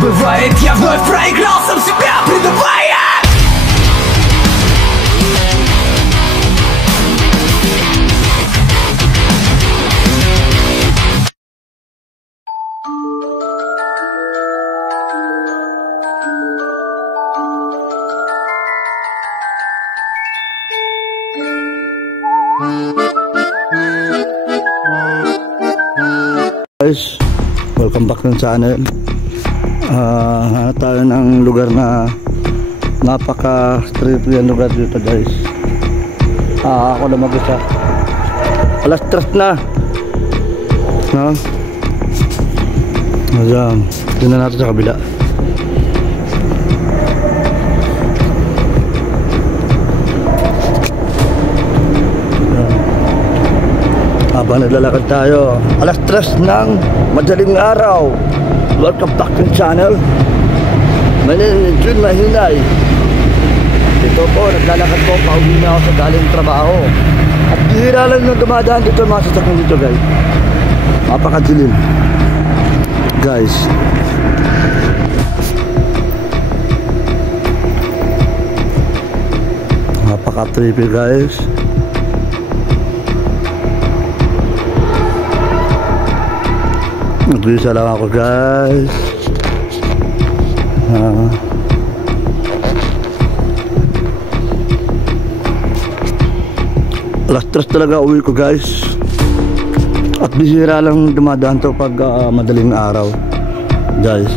бывает, я вновь проиграл, сам себя предавая. Guys, welcome back ng channel. Hanap tayo ng lugar na napaka-street yan lugar dito guys. Ako na mag-isa. Alas 3 na. No? Ayan, tingnan natin sa kabila. Habang naglalakad tayo, alas 3 ng madaling araw. Welcome back to the channel. My name is Jun Mahinay. Dito po, naglalakad po, pauwi na ako sa galing trabaho. At bihira lang nung dumadaan dito mga sasakyan dito guys. Napakadilim guys. Napaka-trippy guys. Nag-isa lang ako guys. Alas 3 talaga uwi ko guys. At bisira lang dumadaan to pag madaling araw guys.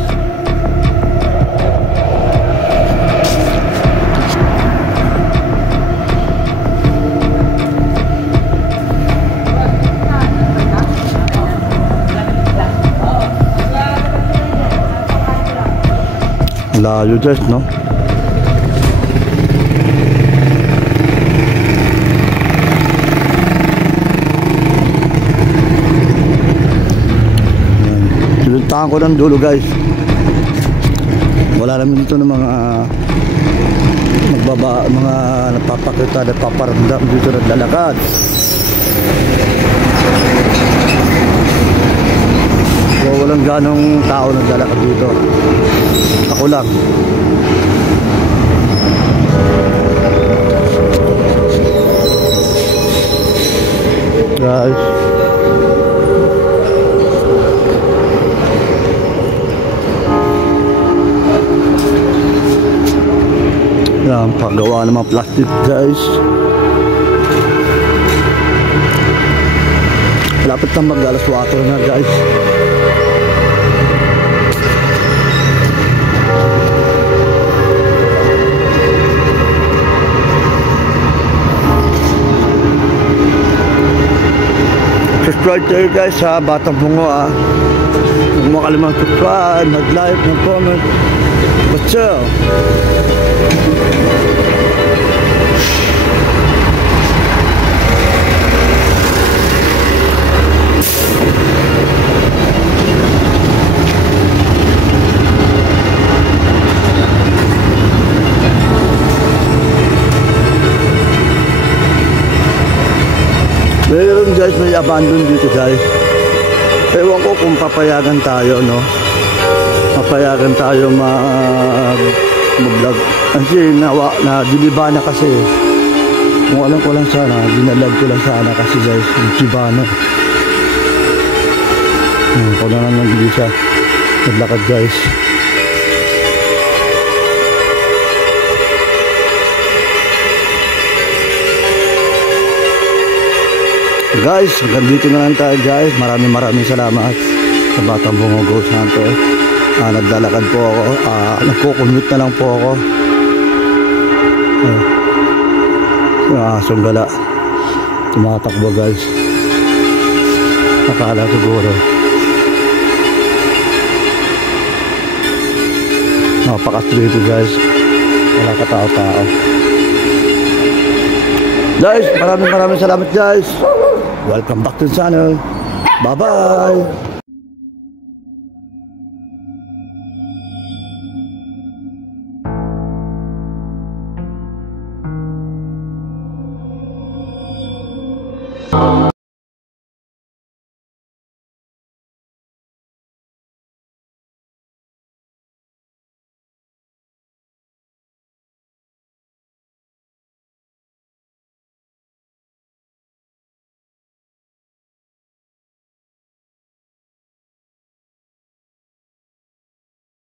Layo guys, no? Sinuntahan ko ng dulo guys. Wala naman dito ng mga mga nagpapakita, nagpaparamdam dito ng lalakad. So, walang ganong tao naglalakad dito. Ako lang. Guys. Yan, paggawa ng mga plastic guys. Malapit na mag-alas 4 na guys. Subscribe tayo guys sa Batang Bungo Huwag mo kalimang subscribe, mag-like, mag-comment. What's up? Meron guys, may abandon dito guys. Ewan ko kung papayagan tayo, no? Papayagan tayo mag-vlog. Kasi na diliba na kasi. Kung alam ko lang sana, dinalag ko lang sana kasi guys, yung Chibano. Kung na lang nag-ilisa, naglakad guys. Guys, hanggang dito na lang tayo guys. Maraming salamat sa Batang Bungo Ghost Hunter. Naglalakad po ako. Nagko-commute na lang po ako. Sunggala. Tumatakbo guys. Nakala siguro. Napaka-street guys. Wala katao-tao. Guys, maraming salamat guys. Welcome back to the channel. Bye-bye.